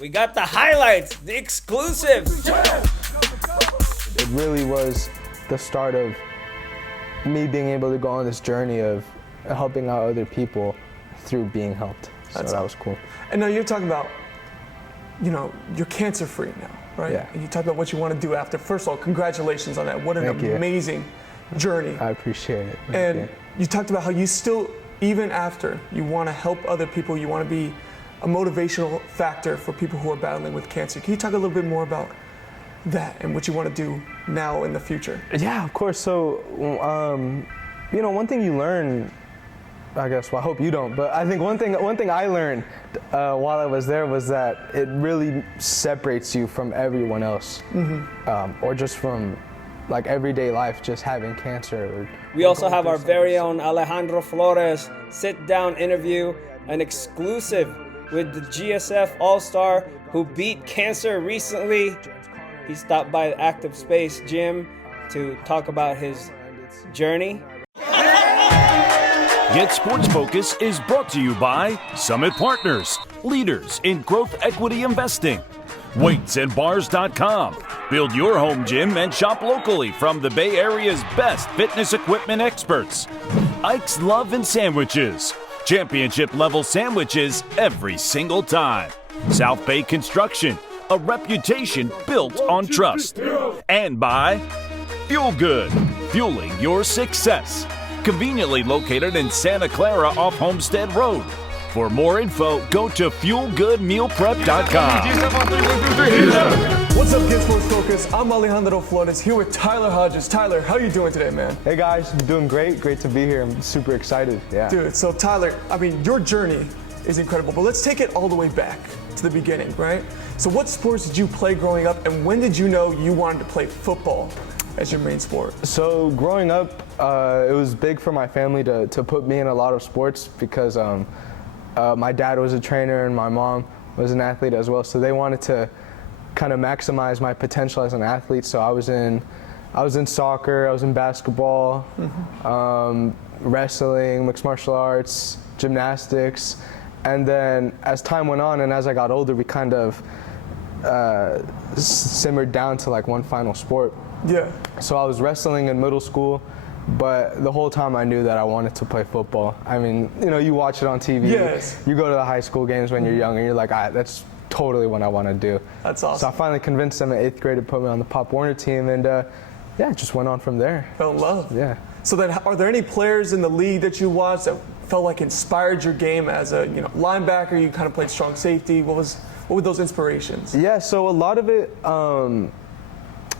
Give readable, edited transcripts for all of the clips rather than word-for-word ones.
We got the highlights, the exclusives. It really was the start of me being able to go on this journey of helping out other people through being helped. So that was cool. And now you're talking about, you know, you're cancer free now, right? Yeah. And you talk about what you want to do after. First of all, congratulations on that. What an Thank you. amazing journey. I appreciate it. And you talked about how you still, even after, you want to help other people, you want to be a motivational factor for people who are battling with cancer. Can you talk a little bit more about that and what you want to do now in the future? Yeah, of course. So, you know, one thing you learn, I guess, well, I hope you don't, but I think one thing I learned while I was there was that it really separates you from everyone else, or just from like everyday life, just having cancer. We also have our very own Alejandro Flores sit-down interview, an exclusive with the GSF AllStar who beat cancer recently. He stopped by the Active Space Gym to talk about his journey. GetSportsFocus is brought to you by Summit Partners, leaders in growth equity investing. WeightsandBars.com. Build your home gym and shop locally from the Bay Area's best fitness equipment experts. Ike's Love and Sandwiches. Championship level sandwiches every single time. South Bay Construction. A reputation built on trust. And by Fuel Good, fueling your success. Conveniently located in Santa Clara off Homestead Road. For more info, go to fuelgoodmealprep.com. What's up, GetSportsFocus? I'm Alejandro Flores here with Tyler Hodges. Tyler, how are you doing today, man? Hey guys, I'm doing great. Great to be here. I'm super excited. Yeah. Dude, so Tyler, I mean, your journey is incredible, but let's take it all the way back to the beginning, right? So what sports did you play growing up, and when did you know you wanted to play football as your main sport? So growing up, it was big for my family to put me in a lot of sports because my dad was a trainer and my mom was an athlete as well. So they wanted to kind of maximize my potential as an athlete. So I was in soccer, I was in basketball, wrestling, mixed martial arts, gymnastics. And then as time went on and as I got older, we kind of simmered down to like one final sport. Yeah. So I was wrestling in middle school, but the whole time I knew that I wanted to play football. I mean, you know, you watch it on TV. Yes. You go to the high school games when you're young and you're like, that's totally what I want to do. That's awesome. So I finally convinced them in 8th grade to put me on the Pop Warner team, and yeah, it just went on from there. Fell in love. Yeah. So then, are there any players in the league that you watched that felt like inspired your game as a linebacker? You kind of played strong safety. What were those inspirations? Yeah, so a lot of it,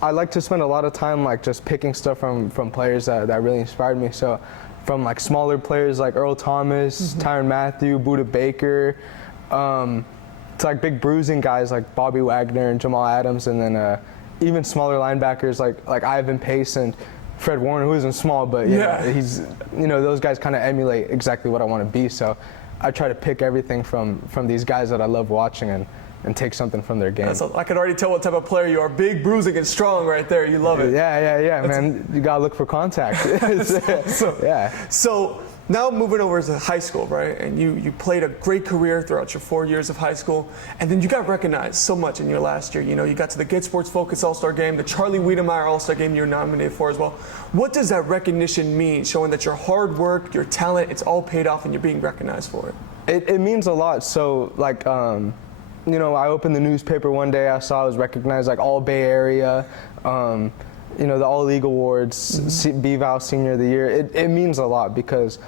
I like to spend a lot of time like just picking stuff from players that really inspired me. So from like smaller players like Earl Thomas, Tyrann Mathieu, Budda Baker, to like big bruising guys like Bobby Wagner and Jamal Adams, and then even smaller linebackers like Ivan Pace and Fred Warner, who isn't small, but you know, he's, those guys kind of emulate exactly what I want to be. So I try to pick everything from these guys that I love watching and take something from their game. I can already tell what type of player you are. Big, bruising, and strong right there. You love it. Yeah, man. You got to look for contact. Yeah. So now moving over to high school, right? And you played a great career throughout your 4 years of high school. And then you got recognized so much in your last year. You got to the GetSportsFocus AllStar Game, the Charlie Wiedemeyer AllStar Game you're nominated for as well. What does that recognition mean, showing that your hard work, your talent, it's all paid off and you're being recognized for it? It means a lot. So, like, I opened the newspaper one day, I saw I was recognized, like, all Bay Area, the All-League Awards, BVAL Senior of the Year. It means a lot because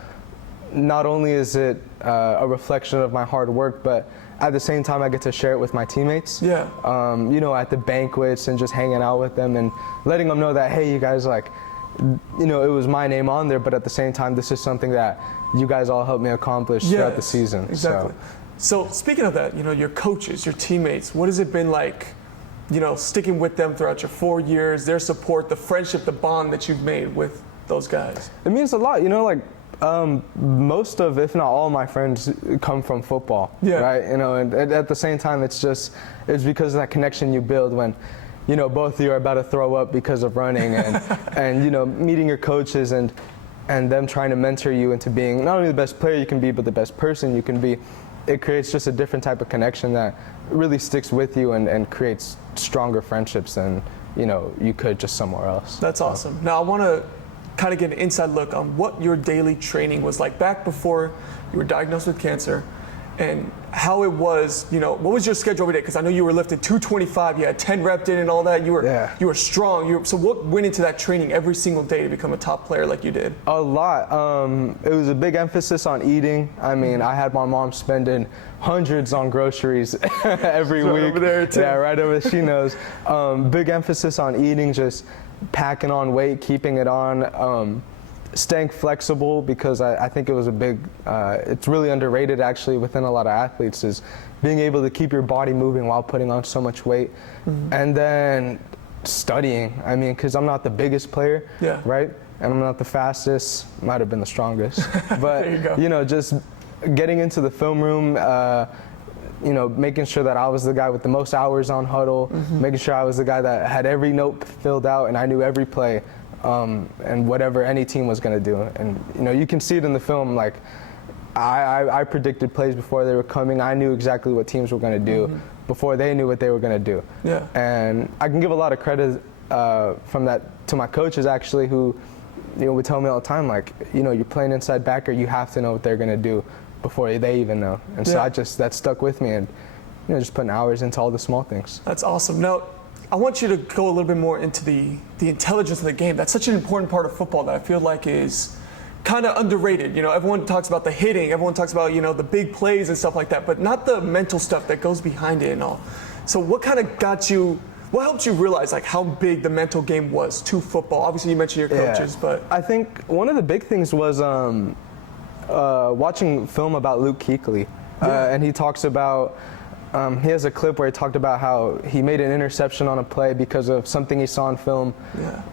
not only is it a reflection of my hard work, but at the same time I get to share it with my teammates. Yeah. At the banquets and just hanging out with them and letting them know that, hey, you guys, like, it was my name on there, but at the same time, this is something that you guys all helped me accomplish throughout the season. Exactly. So speaking of that, your coaches, your teammates, what has it been like, sticking with them throughout your 4 years, their support, the friendship, the bond that you've made with those guys? It means a lot, most of, if not all, my friends come from football, right? And at the same time, it's because of that connection you build when, both of you are about to throw up because of running and meeting your coaches and them trying to mentor you into being not only the best player you can be, but the best person you can be. it creates just a different type of connection that really sticks with you and creates stronger friendships than you could just somewhere else. That's awesome. Now I want to kind of get an inside look on what your daily training was like back before you were diagnosed with cancer, and how it was, what was your schedule every day? Because I know you were lifting 225, you had 10 reps in and all that. You were strong. So what went into that training every single day to become a top player like you did? A lot. It was a big emphasis on eating. I mean, I had my mom spending hundreds on groceries every week. Over there too. Yeah, right over there. She knows. Big emphasis on eating, just packing on weight, keeping it on. Staying flexible, because I think it was a big, it's really underrated actually within a lot of athletes, is being able to keep your body moving while putting on so much weight. And then studying. I mean, because I'm not the biggest player, right? And I'm not the fastest, might have been the strongest. But, just getting into the film room, making sure that I was the guy with the most hours on huddle, making sure I was the guy that had every note filled out and I knew every play. And whatever any team was going to do. And, you can see it in the film, like, I predicted plays before they were coming. I knew exactly what teams were going to do before they knew what they were going to do. Yeah. And I can give a lot of credit from that to my coaches, actually, who, would tell me all the time, like, you're playing inside backer, you have to know what they're going to do before they even know. And so that stuck with me, and, just putting hours into all the small things. That's awesome. Now, I want you to go a little bit more into the intelligence of the game. That's such an important part of football that I feel like is kind of underrated. Everyone talks about the hitting, everyone talks about, the big plays and stuff like that, but not the mental stuff that goes behind it and all. So what helped you realize like how big the mental game was to football? Obviously you mentioned your coaches, but I think one of the big things was watching film about Luke Kuechly. And he talks about, he has a clip where he talked about how he made an interception on a play because of something he saw in film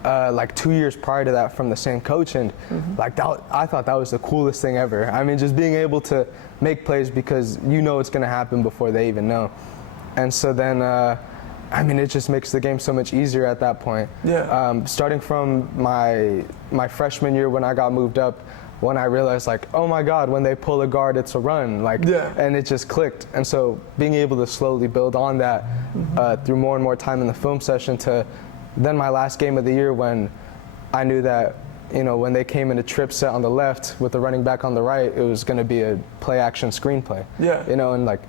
like 2 years prior to that from the same coach. And I thought that was the coolest thing ever. I mean, just being able to make plays because it's going to happen before they even know. And so then, it just makes the game so much easier at that point. Starting from my freshman year when I got moved up, when I realized, like, oh my God, when they pull a guard, it's a run, and it just clicked. And so being able to slowly build on that through more and more time in the film session to then my last game of the year, when I knew that, when they came in a trip set on the left with the running back on the right, it was going to be a play action screenplay. And like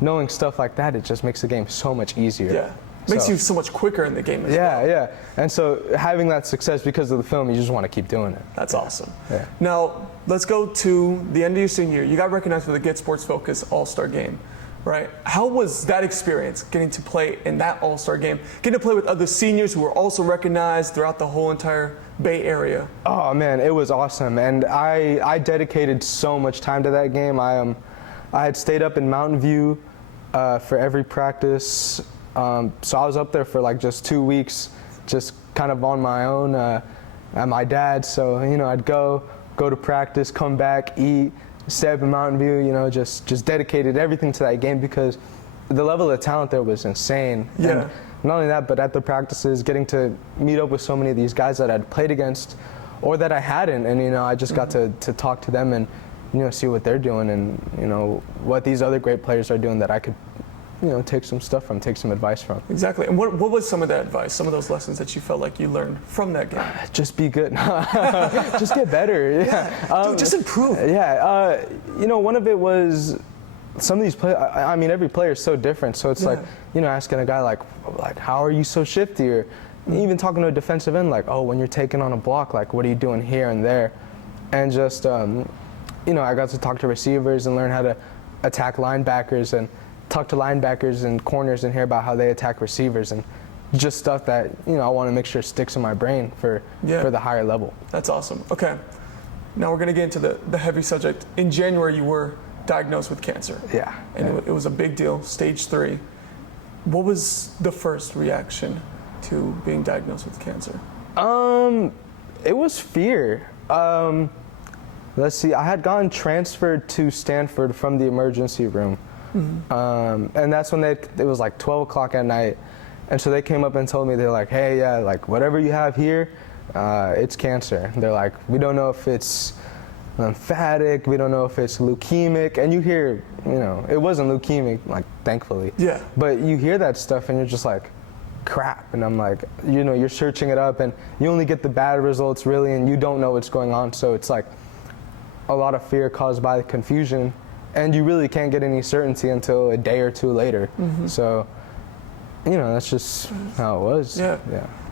knowing stuff like that, it just makes the game so much easier. Makes you so much quicker in the game as well. And so having that success because of the film, you just want to keep doing it. That's awesome. Now, let's go to the end of your senior year. You got recognized for the GetSportsFocus AllStar Game, right? How was that experience, getting to play in that AllStar Game, getting to play with other seniors who were also recognized throughout the whole entire Bay Area? Oh, man, it was awesome. And I dedicated so much time to that game. I had stayed up in Mountain View for every practice. So I was up there for like just 2 weeks, just kind of on my own at my dad's. So, I'd go to practice, come back, eat, stay up in Mountain View, just dedicated everything to that game because the level of talent there was insane. And not only that, but at the practices, getting to meet up with so many of these guys that I'd played against or that I hadn't. And, I just got to talk to them and, see what they're doing and, what these other great players are doing that I could take some stuff from, take some advice from. Exactly. And what was some of that advice, some of those lessons that you felt like you learned from that game? Just be good. Just get better. Dude, just improve. One of it was some of these players, every player is so different. So it's like, asking a guy like, how are you so shifty? Or even talking to a defensive end, like, oh, when you're taking on a block, like, what are you doing here and there? And just, I got to talk to receivers and learn how to attack linebackers and talk to linebackers and corners and hear about how they attack receivers and just stuff that I want to make sure sticks in my brain for the higher level. That's awesome. Okay, now we're going to get into the heavy subject. In January, you were diagnosed with cancer. And it was a big deal, stage 3. What was the first reaction to being diagnosed with cancer? It was fear. Let's see, I had gotten transferred to Stanford from the emergency room. And that's when it was like 12 o'clock at night. And so they came up and told me, they're like, hey, whatever you have here, it's cancer. They're like, we don't know if it's lymphatic, we don't know if it's leukemic, and you hear, it wasn't leukemic, like, thankfully. Yeah. But you hear that stuff and you're just like, crap. And I'm like, you're searching it up and you only get the bad results really, and you don't know what's going on. So it's like a lot of fear caused by the confusion, and you really can't get any certainty until a day or two later. So, that's just how it was. Yeah.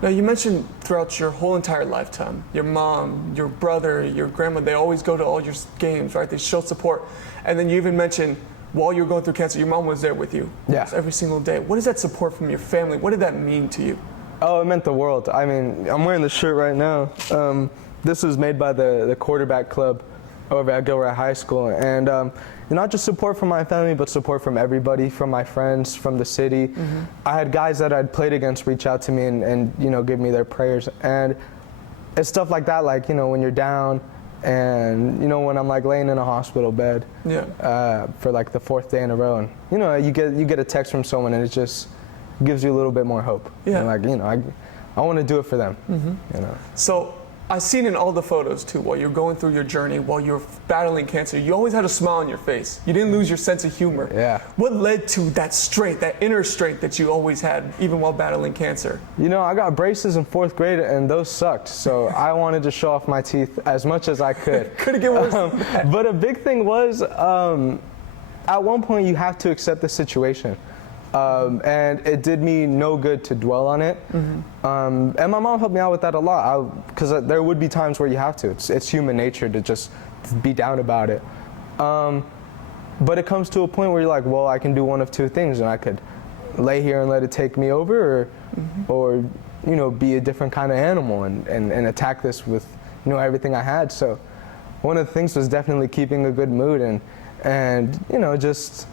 Now, you mentioned throughout your whole entire lifetime, your mom, your brother, your grandma, they always go to all your games, right? They show support. And then you even mentioned while you were going through cancer, your mom was there with you every single day. What is that support from your family? What did that mean to you? Oh, it meant the world. I mean, I'm wearing this shirt right now. This was made by the quarterback club over at Gilroy High School. And not just support from my family, but support from everybody, from my friends, from the city. I had guys that I'd played against reach out to me and give me their prayers. And it's stuff like that, like, when you're down and, when I'm like laying in a hospital bed for like the 4th day in a row. And, you get a text from someone and it just gives you a little bit more hope. Yeah. And like, I want to do it for them, So I've seen in all the photos too, while you're going through your journey, while you're battling cancer, you always had a smile on your face. You didn't lose your sense of humor. Yeah. What led to that strength, that inner strength that you always had, even while battling cancer? I got braces in 4th grade and those sucked. So I wanted to show off my teeth as much as I could. Couldn't get worse than that. But a big thing was, at one point you have to accept the situation. And it did me no good to dwell on it. And my mom helped me out with that a lot, because there would be times where you have to. It's human nature to just be down about it. But it comes to a point where you're like, well, I can do one of two things, and I could lay here and let it take me over, or be a different kind of animal and attack this with everything I had. So one of the things was definitely keeping a good mood and just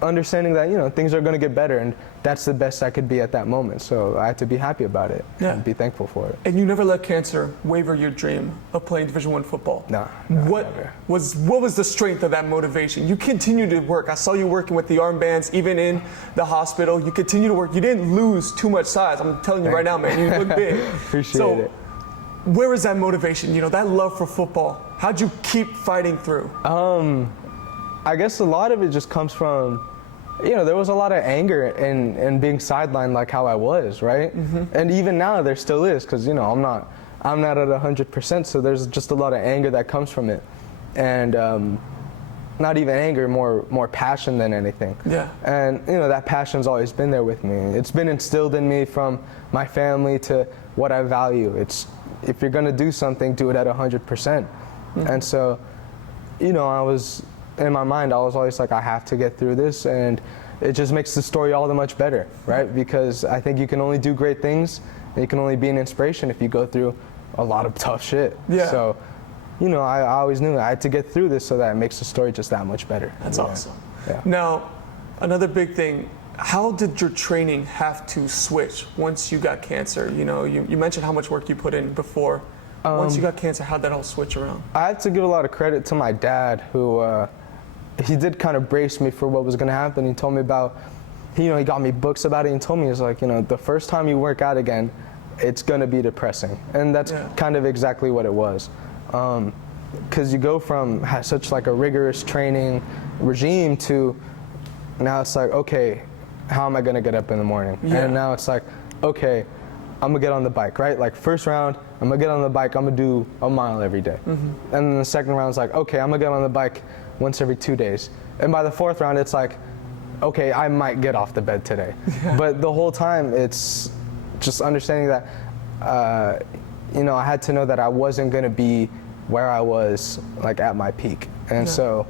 understanding that things are going to get better, and that's the best I could be at that moment. So I had to be happy about it and be thankful for it. And you never let cancer waver your dream of playing Division I football. No, what never. was the strength of that motivation? You continued to work. I saw you working with the armbands, even in the hospital. You continue to work. You didn't lose too much size. I'm telling you right now, man, you look big. Appreciate it. Where is that motivation? That love for football. How'd you keep fighting through? I guess a lot of it just comes from, there was a lot of anger in being sidelined like how I was, right? And even now there still is, because I'm not at 100%, so there's just a lot of anger that comes from it, and not even anger, more passion than anything. Yeah. And that passion's always been there with me. It's been instilled in me from my family to what I value. It's, if you're gonna do something, do it at 100%. And so, I was, in my mind, I was always like, I have to get through this, and it just makes the story all the much better, right? Because I think you can only do great things, and you can only be an inspiration if you go through a lot of tough shit. Yeah. So, I always knew I had to get through this, so that it makes the story just that much better. That's awesome. Yeah. Now, another big thing, how did your training have to switch once you got cancer? You mentioned how much work you put in before. Once you got cancer, how'd that all switch around? I have to give a lot of credit to my dad, who he did kind of brace me for what was going to happen. He told me about, he got me books about it, and told me, he's like, the first time you work out again, it's going to be depressing. And that's kind of exactly what it was. Because you go from such like a rigorous training regime to now it's like, okay, how am I going to get up in the morning? And now it's like, okay, I'm gonna get on the bike, right? Like first round, I'm gonna get on the bike, I'm gonna do a mile every day. And then the second round's like, okay, I'm gonna get on the bike once every 2 days. And by the fourth round, it's like, okay, I might get off the bed today. But the whole time, it's just understanding that, I had to know that I wasn't gonna be where I was like at my peak. And so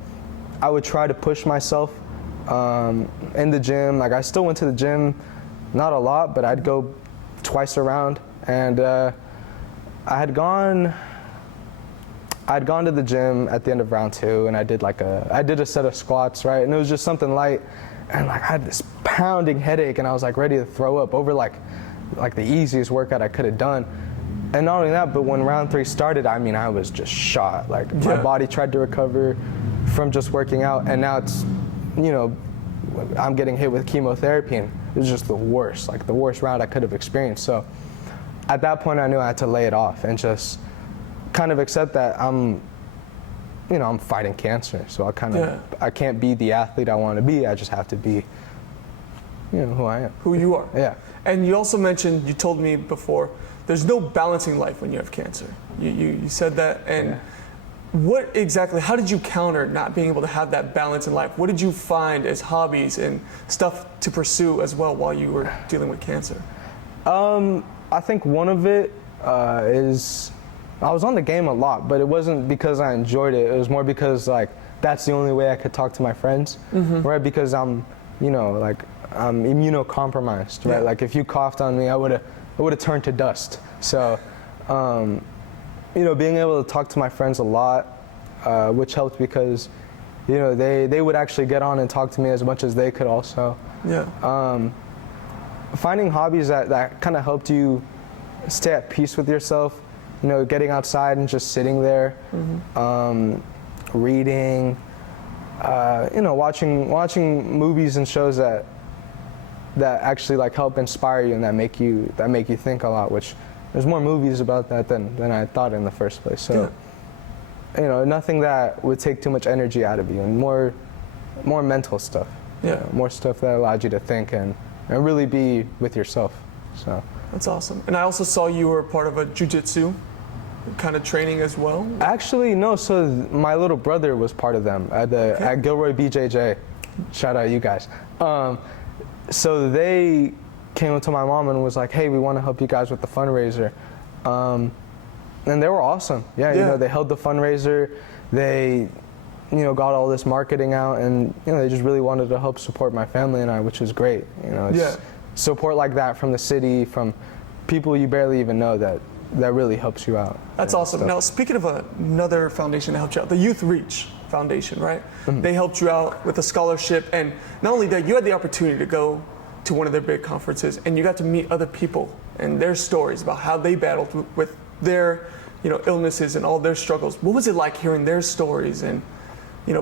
I would try to push myself in the gym. Like I still went to the gym, not a lot, but I'd go twice around, and I had gone to the gym at the end of round 2, and I did a set of squats, right? And it was just something light, and like I had this pounding headache, and I was like ready to throw up over like the easiest workout I could have done. And not only that, but when round 3 started, I mean, I was just shot. Like my body tried to recover from just working out, and now it's, I'm getting hit with chemotherapy, and it was just the worst round I could have experienced. So at that point, I knew I had to lay it off and just kind of accept that I'm I'm fighting cancer, so I can't be the athlete I want to be. I just have to be, who I am. Who you are. Yeah. And you also mentioned, you told me before, there's no balancing life when you have cancer. You said that, and what exactly, how did you counter not being able to have that balance in life? What did you find as hobbies and stuff to pursue as well while you were dealing with cancer? I think one of it is, I was on the game a lot, but it wasn't because I enjoyed it. It was more because that's the only way I could talk to my friends, right? Because I'm immunocompromised, right? Yeah. Like if you coughed on me, I would have turned to dust. So, being able to talk to my friends a lot, which helped because, they would actually get on and talk to me as much as they could also. Yeah. Finding hobbies that kind of helped you stay at peace with yourself, getting outside and just sitting there, reading, watching movies and shows that actually help inspire you and that make you think a lot, which there's more movies about that than I thought in the first place. So, nothing that would take too much energy out of you, and more mental stuff. Yeah. More stuff that allowed you to think and really be with yourself. So That's awesome. And I also saw you were part of a jiu-jitsu kind of training as well. actually, no. So my little brother was part of them at Gilroy BJJ. Shout out you guys. So they came up to my mom and was like, "Hey, we want to help you guys with the fundraiser," and they were awesome. Yeah. They held the fundraiser. They, got all this marketing out, and they just really wanted to help support my family and I, which is great. It's support like that from the city, from people you barely even know that really helps you out. That's awesome. Now, speaking of another foundation that helped you out, the Youth Reach Foundation, right? They helped you out with a scholarship, and not only that, you had the opportunity to go to one of their big conferences, and you got to meet other people and their stories about how they battled with their, illnesses and all their struggles. What was it like hearing their stories and,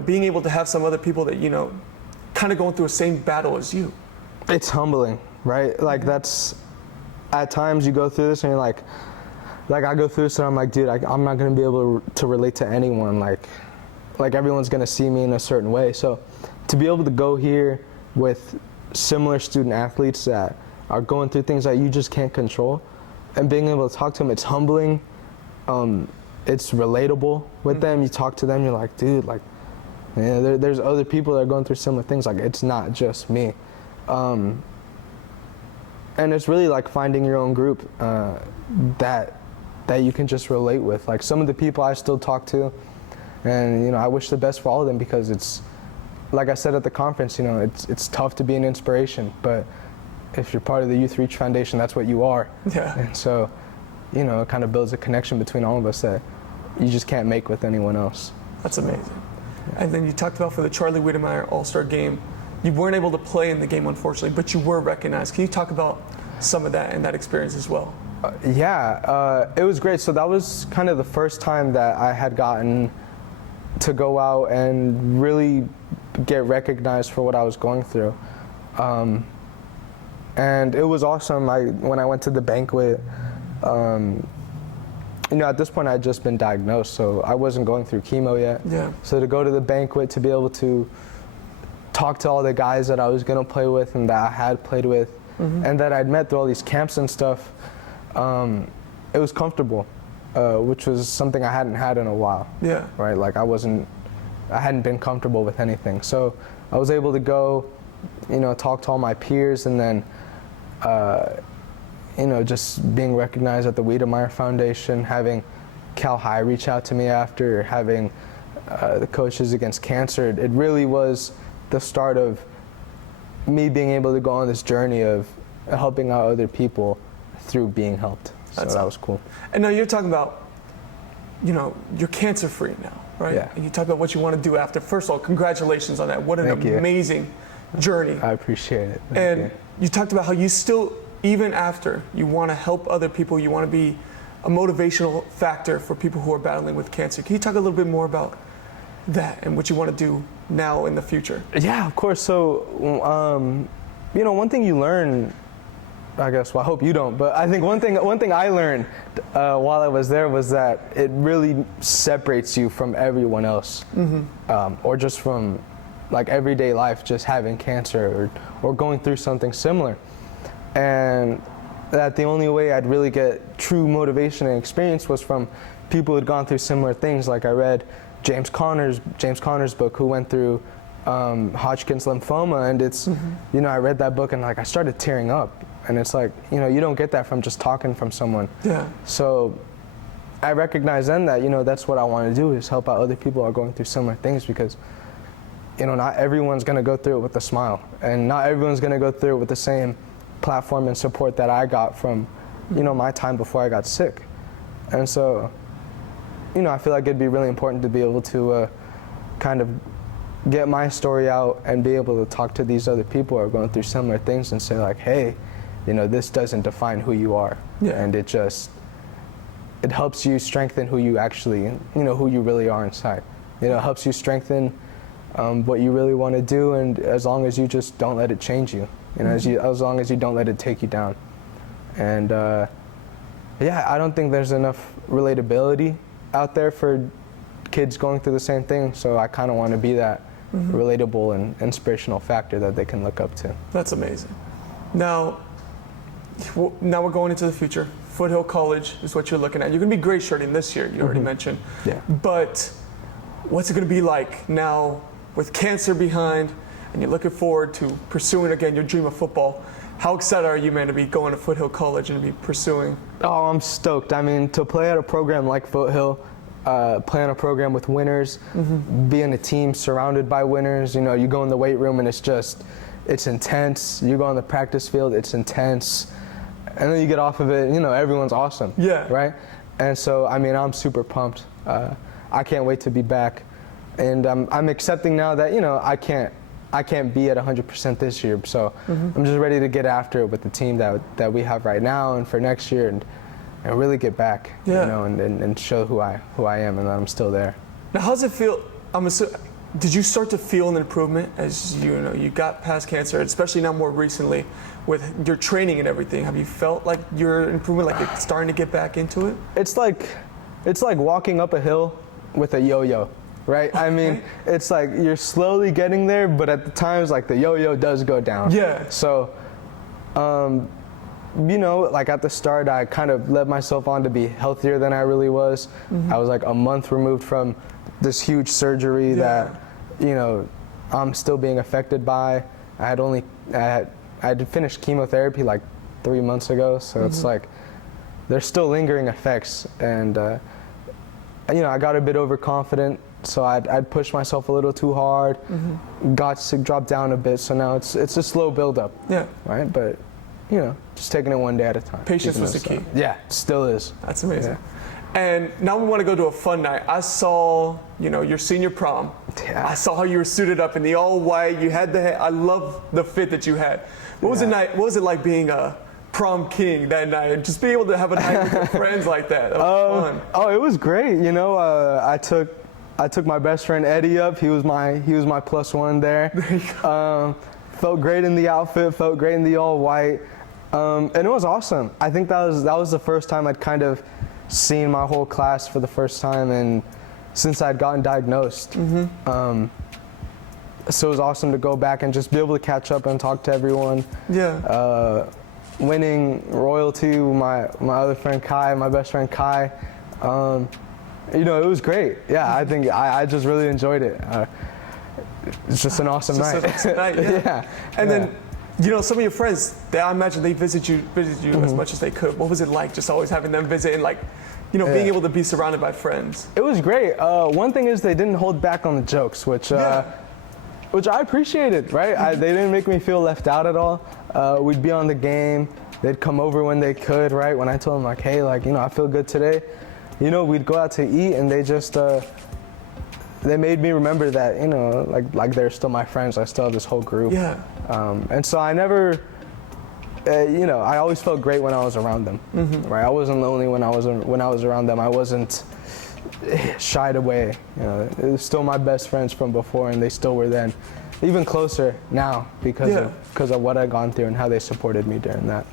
being able to have some other people that, kind of going through the same battle as you? It's humbling, right? That's, at times you go through this and you're like I go through this and I'm like, dude, I'm not gonna be able to relate to anyone. Like everyone's gonna see me in a certain way. So to be able to go here with similar student athletes that are going through things that you just can't control, and being able to talk to them, it's humbling. It's relatable with them. You talk to them, you're like, dude, there's other people that are going through similar things. It's not just me. And it's really like finding your own group that you can just relate with. Like some of the people I still talk to, and I wish the best for all of them, because it's, like I said at the conference, it's tough to be an inspiration, but if you're part of the Youth Reach Foundation, that's what you are. Yeah. And so, it kind of builds a connection between all of us that you just can't make with anyone else. That's amazing. And then you talked about for the Charlie Wiedemeyer All-Star Game, you weren't able to play in the game, unfortunately, but you were recognized. Can you talk about some of that and that experience as well? It was great. So that was kind of the first time that I had gotten to go out and really get recognized for what I was going through. And it was awesome. When I went to the banquet, at this point I'd just been diagnosed, so I wasn't going through chemo yet. Yeah. So to go to the banquet, to be able to talk to all the guys that I was gonna play with and that I had played with, and that I'd met through all these camps and stuff, it was comfortable, which was something I hadn't had in a while. Yeah. Right, I hadn't been comfortable with anything. So I was able to go, talk to all my peers, and then, just being recognized at the Wiedemeyer Foundation, having Cal High reach out to me after, having the Coaches Against Cancer, it really was the start of me being able to go on this journey of helping out other people through being helped. So that was cool. And now you're talking about, you're cancer free now, right? Yeah. And you talk about what you want to do after. First of all, congratulations on that. What an Thank you. amazing journey. I appreciate it. Thank And you. you talked about how you still, even after, you want to help other people, you want to be a motivational factor for people who are battling with cancer. Can you talk a little bit more about that and what you want to do now in the future? Yeah, of course. So, one thing you learn I guess, well, I hope you don't, but I think one thing I learned while I was there was that it really separates you from everyone else, or just from like everyday life, just having cancer or going through something similar. And that the only way I'd really get true motivation and experience was from people who'd gone through similar things. Like I read James Conner's book, who went through Hodgkin's lymphoma, and it's, you know, I read that book and like I started tearing up. And it's like, you know, you don't get that from just talking from someone. Yeah. So I recognize then that, you know, that's what I want to do, is help out other people who are going through similar things, because, you know, not everyone's going to go through it with a smile, and not everyone's going to go through it with the same platform and support that I got from, you know, my time before I got sick. And so, you know, I feel like it'd be really important to be able to kind of get my story out and be able to talk to these other people who are going through similar things and say like, hey, you know, this doesn't define who you are. Yeah. And it helps you strengthen who you actually, you know, who you really are inside. You know, it helps you strengthen what you really want to do, and as long as you just don't let it change you, you know, as long as you don't let it take you down. And yeah, I don't think there's enough relatability out there for kids going through the same thing, so I kind of want to be that relatable and inspirational factor that they can look up to. That's amazing. Now we're going into the future. Foothill College is what you're looking at. You're going to be gray shirting this year, you already mentioned. Yeah. But what's it going to be like now with cancer behind, and you're looking forward to pursuing again your dream of football? How excited are you, man, to be going to Foothill College and to be pursuing? Oh, I'm stoked. I mean, to play at a program like Foothill, play on a program with winners, be in a team surrounded by winners. You know, you go in the weight room and it's intense. You go on the practice field, it's intense. And then you get off of it, you know, everyone's awesome. Yeah. Right? And so, I mean, I'm super pumped. I can't wait to be back. And I'm accepting now that, you know, I can't be at 100% this year. So I'm just ready to get after it with the team that we have right now and for next year, and really get back, you know, and show who I am and that I'm still there. Now, how does it feel? Did you start to feel an improvement as you got past cancer, especially now more recently with your training and everything? Have you felt like your improvement, like it's starting to get back into it? It's like walking up a hill with a yo-yo, right? I mean, it's like you're slowly getting there, but at the times, like the yo-yo does go down. Yeah. So, you know, like at the start, I kind of led myself on to be healthier than I really was. I was like a month removed from this huge surgery that, you know, I'm still being affected by. I had finished chemotherapy like 3 months ago, so it's like there's still lingering effects, and you know, I got a bit overconfident, so I'd pushed myself a little too hard, got to drop down a bit, so now it's a slow build-up, right? But, you know, just taking it one day at a time. Patience was the key. Yeah, it still is. That's amazing. Yeah. And now we want to go to a fun night. I saw, you know, your senior prom. I saw how you were suited up in the all white. You had I love the fit that you had. What was it like being a prom king that night, and just being able to have a night with your friends like that? That was fun. Oh, it was great. You know, I took my best friend Eddie up. He was my +1 there. Felt great in the outfit. Felt great in the all white. And it was awesome. I think that was the first time I'd kind of seen my whole class for the first time, and since I'd gotten diagnosed. So it was awesome to go back and just be able to catch up and talk to everyone. Yeah. Winning royalty with my other friend Kai, my best friend Kai. You know, it was great. Yeah, I think I just really enjoyed it. It's just an awesome night. Yeah. And then, you know, some of your friends, I imagine they visited you as much as they could. What was it like just always having them visit and, like, you know, being able to be surrounded by friends? It was great. One thing is they didn't hold back on the jokes, which I appreciated, right? They didn't make me feel left out at all. We'd be on the game. They'd come over when they could, right? When I told them, like, hey, like, you know, I feel good today. You know, we'd go out to eat, and they just, they made me remember that, you know, like they're still my friends. I still have this whole group. Yeah. And so I never, you know, I always felt great when I was around them, right? I wasn't lonely when I was around them. I wasn't shied away. You know, it was still my best friends from before, and they still were then. Even closer now because of what I'd gone through and how they supported me during that.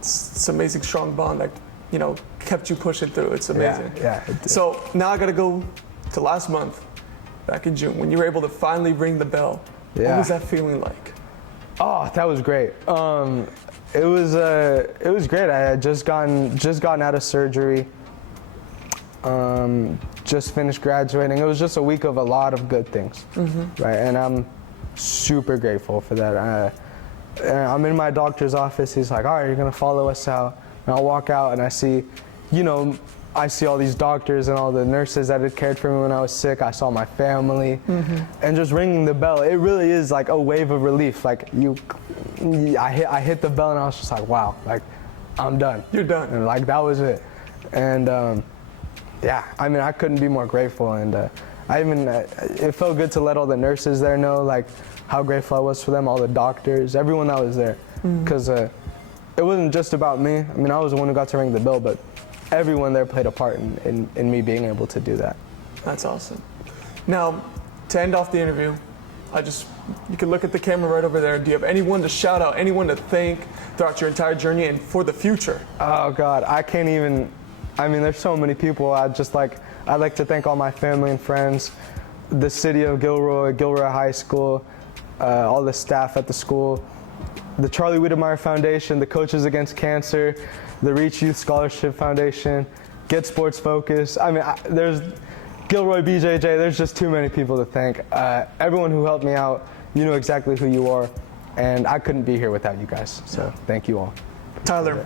it's amazing, strong bond that, you know, kept you pushing through. It's amazing. Yeah. So now I got to go to last month, back in June, when you were able to finally ring the bell. Yeah. What was that feeling like? Oh, that was great. It was great. I had just gotten out of surgery. Just finished graduating. It was just a week of a lot of good things, right? And I'm super grateful for that. I'm in my doctor's office. He's like, all right, you're gonna follow us out. And I'll walk out and I see, I see all these doctors and all the nurses that had cared for me when I was sick. I saw my family, and just ringing the bell, it really is like a wave of relief. Like I hit the bell and I was just like, wow, like I'm done. You're done. And like that was it. And yeah, I mean, I couldn't be more grateful. And it felt good to let all the nurses there know like how grateful I was for them, all the doctors, everyone that was there, because it wasn't just about me. I mean, I was the one who got to ring the bell, but everyone there played a part in me being able to do that. That's awesome. Now, to end off the interview, you can look at the camera right over there. Do you have anyone to shout out, anyone to thank throughout your entire journey and for the future? Oh God, I can't even, I mean, there's so many people. I'd like to thank all my family and friends, the city of Gilroy High School, all the staff at the school, the Charlie Wiedemeyer Foundation, the Coaches Against Cancer, the Reach Youth Scholarship Foundation, GetSportsFocus. I mean, there's Gilroy BJJ, there's just too many people to thank. Everyone who helped me out, you know exactly who you are, and I couldn't be here without you guys, so thank you all. Tyler,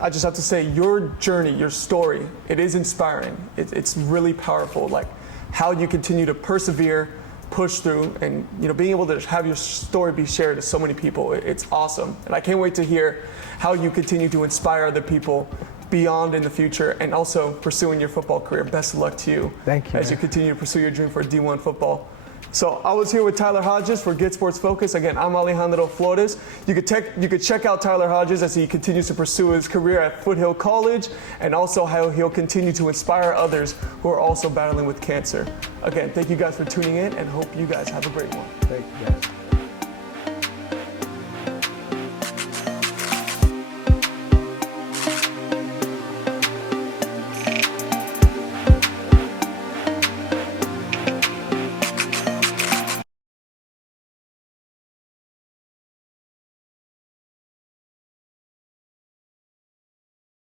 I just have to say, your journey, your story, it is inspiring. It's really powerful, like how you continue to persevere, push through, and being able to have your story be shared to so many people, it's awesome. And I can't wait to hear how you continue to inspire other people beyond in the future, and also pursuing your football career. Best of luck to you. Thank you. As you continue to pursue your dream for D1 football. So I was here with Tyler Hodges for GetSportsFocus. Again, I'm Alejandro Flores. You could check out Tyler Hodges as he continues to pursue his career at Foothill College, and also how he'll continue to inspire others who are also battling with cancer. Again, thank you guys for tuning in, and hope you guys have a great one. Thank you guys.